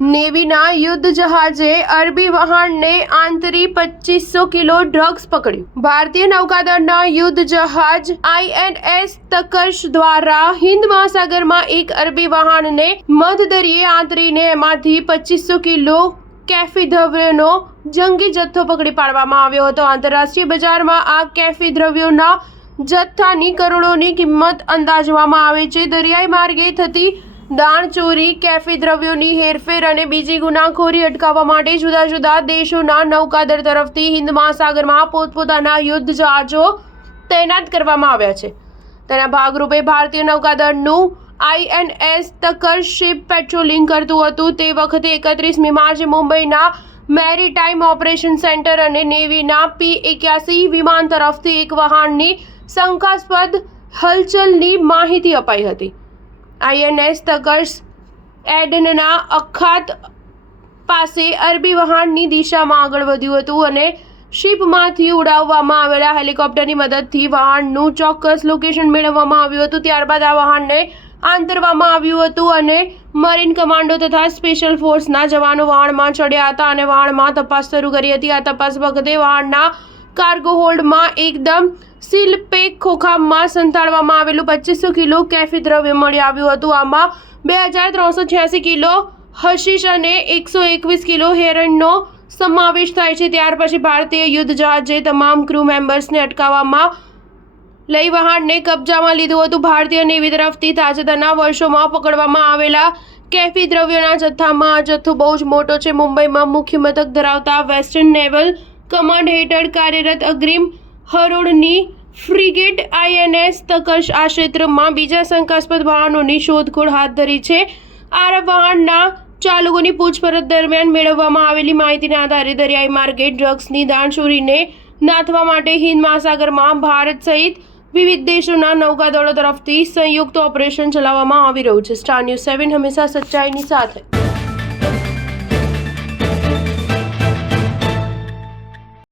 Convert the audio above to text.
નેવીના યુદ્ધ જહાજે અરબી વહાણને આંતરી 2500 kilo drugs પકડ્યું। ભારતીય નૌકાદળના યુદ્ધ જહાજ INS તકર્ષ દ્વારા હિન્દ મહાસાગરમાં એક અરબી વહાણને મધદરિયે આંતરીને એમાંથી 2500 કિલો કેફી દ્રવ્યનો જંગી જથ્થો પકડી પાડવામાં આવ્યો હતો। આંતરરાષ્ટ્રીય બજારમાં આ કેફી દ્રવ્યોના જથ્થાની કરોડોની કિંમત અંદાજવામાં આવે છે। દરિયાઈ માર્ગે થતી દાણચોરી, કેફી દ્રવ્યોની હેરફેર અને બીજી ગુનાખોરી અટકાવવા માટે જુદા જુદા દેશોના નૌકાદળ તરફથી હિન્દ મહાસાગરમાં પોતપોતાના યુદ્ધ જહાજો તૈનાત કરવામાં આવ્યા છે। તેના ભાગરૂપે ભારતીય નૌકાદળનું INS તકર્ષ શિપ પેટ્રોલિંગ કરતું હતું। તે વખતે 31મી માર્ચે મુંબઈના મેરીટાઈમ ઓપરેશન સેન્ટર અને નેવીના P-81 વિમાન તરફથી એક વહાણની શંકાસ્પદ હલચલની માહિતી અપાઈ હતી। INS તકર્ષ એડનના અખાત પાસે અરબી વહાણની દિશામાં આગળ વધ્યું હતું અને શિપમાંથી ઉડાવવામાં આવેલા હેલિકોપ્ટરની મદદથી વહાણનું ચોક્કસ લોકેશન મેળવવામાં આવ્યું હતું। ત્યારબાદ આ વહાણને આંતરવામાં આવ્યું હતું અને મરીન કમાન્ડો તથા સ્પેશિયલ ફોર્સના જવાનો વહાણમાં ચડ્યા હતા અને વહાણમાં તપાસ શરૂ કરી હતી। આ તપાસ વખતે વહાણના કાર્ગો હોલ્ડમાં એકદમ સીલ પેક ખોખામાં સંતાડવામાં આવેલું 2500 કિલો કેફી દ્રવ્ય મળી આવ્યું હતું। આમાં 2386 કિલો હશીશ અને 121 કિલો હેરોઇનનો સમાવેશ થાય છે। ત્યાર પછી ભારતીય યુદ્ધ જહાજે તમામ ક્રૂ મેમ્બર્સને અટકાવવામાં લઈ વહાણને કબજામાં લીધું હતું। ભારતીય નેવી તરફથી તાજેતરના વર્ષોમાં પકડવામાં આવેલા કેફી દ્રવ્યોના જથ્થામાં આ જથ્થો બહુ જ મોટો છે। મુંબઈમાં મુખ્ય મથક ધરાવતા વેસ્ટર્ન નેવલ કમાન્ડ હેઠળ કાર્યરત અગ્રીમ હરોળની ફ્રિગેટ INS તકર્ષ આ ક્ષેત્રમાં બીજા શંકાસ્પદ વહાણોની શોધખોળ હાથ ધરી છે। આરબ વહાણના ચાલકોની પૂછપરછ દરમિયાન મેળવવામાં આવેલી માહિતીના આધારે દરિયાઈ માર્ગે ડ્રગ્સની દાણચોરીને નાથવા માટે હિન્દ મહાસાગરમાં ભારત સહિત વિવિધ દેશોના નૌકાદળો તરફથી સંયુક્ત ઓપરેશન ચલાવવામાં આવી રહ્યું છે। સ્ટાર ન્યૂઝ 7 હંમેશા સચ્ચાઈની સાથે।